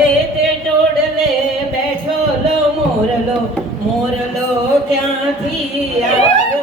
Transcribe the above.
રે તે ટોડલે બેઠો લો મોરલો મોરલો ક્યાંથી આવ્યો